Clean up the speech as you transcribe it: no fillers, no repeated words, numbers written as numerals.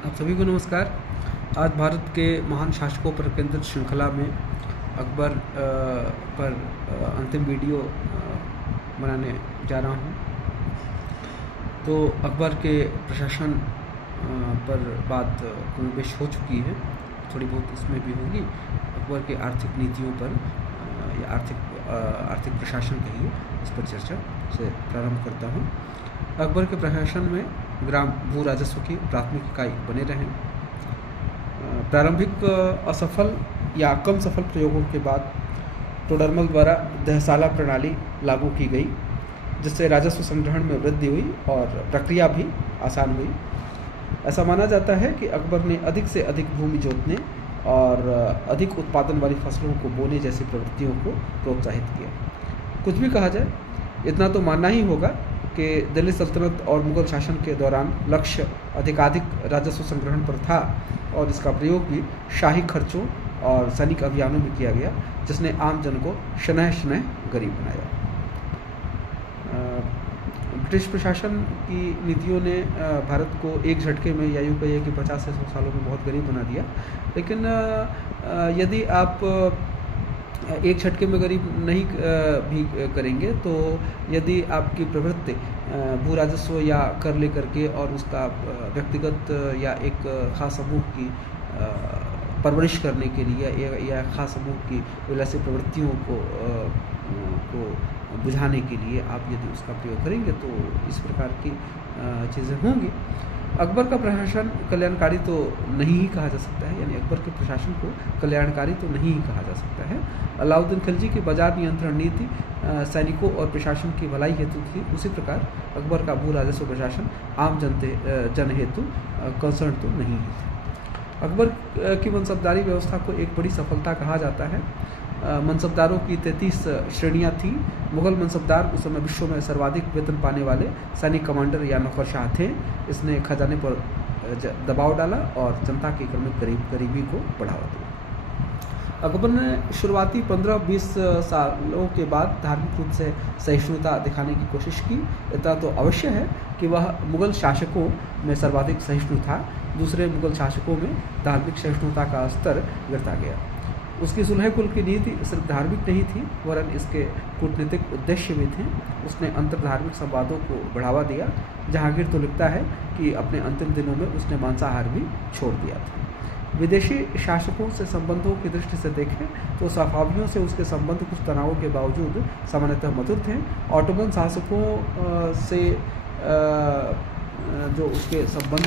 आप सभी को नमस्कार। आज भारत के महान शासकों पर केंद्रित श्रृंखला में अकबर पर अंतिम वीडियो बनाने जा रहा हूं। तो अकबर के प्रशासन पर बात कमोबेश हो चुकी है, थोड़ी बहुत इसमें भी होगी। अकबर के आर्थिक नीतियों पर या आर्थिक प्रशासन कहिए, इस पर चर्चा से प्रारंभ करता हूं। अकबर के प्रशासन में ग्राम भू राजस्व की प्राथमिक इकाई बने रहे। प्रारंभिक असफल या कम सफल प्रयोगों के बाद टोडरमल द्वारा दहसाला प्रणाली लागू की गई, जिससे राजस्व संग्रहण में वृद्धि हुई और प्रक्रिया भी आसान हुई। ऐसा माना जाता है कि अकबर ने अधिक से अधिक भूमि जोतने और अधिक उत्पादन वाली फसलों को बोने जैसी प्रवृत्तियों को प्रोत्साहित किया। कुछ भी कहा जाए, इतना तो मानना ही होगा कि दिल्ली सल्तनत और मुगल शासन के दौरान लक्ष्य अधिकाधिक राजस्व संग्रहण पर था और इसका प्रयोग भी शाही खर्चों और सैनिक अभियानों में किया गया, जिसने आम जन को शनह शनह गरीब बनाया। ब्रिटिश प्रशासन की नीतियों ने भारत को एक झटके में या यूँ कहिए कि 50 से 100 सालों में बहुत गरीब बना दिया। लेकिन यदि आप एक झटके में गरीब नहीं भी करेंगे, तो यदि आपकी प्रवृत्ति भू राजस्व या कर लेकर के और उसका व्यक्तिगत या एक खास समूह की परवरिश करने के लिए या खास समूह की विलासी प्रवृत्तियों को बुझाने के लिए आप यदि उसका प्रयोग करेंगे, तो इस प्रकार की चीज़ें होंगी। अकबर का प्रशासन कल्याणकारी तो नहीं ही कहा जा सकता है, यानी अकबर के प्रशासन को कल्याणकारी तो नहीं ही कहा जा सकता है। अलाउद्दीन खिलजी की बाजार नियंत्रण नीति सैनिकों और प्रशासन की भलाई हेतु थी, उसी प्रकार अकबर का भू राजस्व प्रशासन आम जन हेतु कंसर्न तो नहीं है। अकबर की मनसबदारी व्यवस्था को एक बड़ी सफलता कहा जाता है। मनसबदारों की 33 श्रेणियां थीं। मुगल मनसबदार उस समय विश्व में सर्वाधिक वेतन पाने वाले सैनिक कमांडर या नौकरशाह थे। इसने खजाने पर दबाव डाला और जनता की क्रमिक गरीबी को बढ़ावा दिया। अकबर ने शुरुआती 15-20 सालों के बाद धार्मिक रूप से सहिष्णुता दिखाने की कोशिश की। इतना तो अवश्य है कि वह मुगल शासकों में सर्वाधिक सहिष्णु था। दूसरे मुगल शासकों में धार्मिक सहिष्णुता का स्तर गिरता गया। उसकी सुलह कुल की नीति सिर्फ धार्मिक नहीं थी, वरन इसके कूटनीतिक उद्देश्य भी थे। उसने अंतर्धार्मिक संवादों को बढ़ावा दिया। जहांगीर तो लिखता है कि अपने अंतिम दिनों में उसने मांसाहार भी छोड़ दिया था। विदेशी शासकों से संबंधों की दृष्टि से देखें तो सफावियों से उसके संबंध कुछ तनावों के बावजूद सामान्यतः मधुर थे। ऑटोमन शासकों से जो उसके संबंध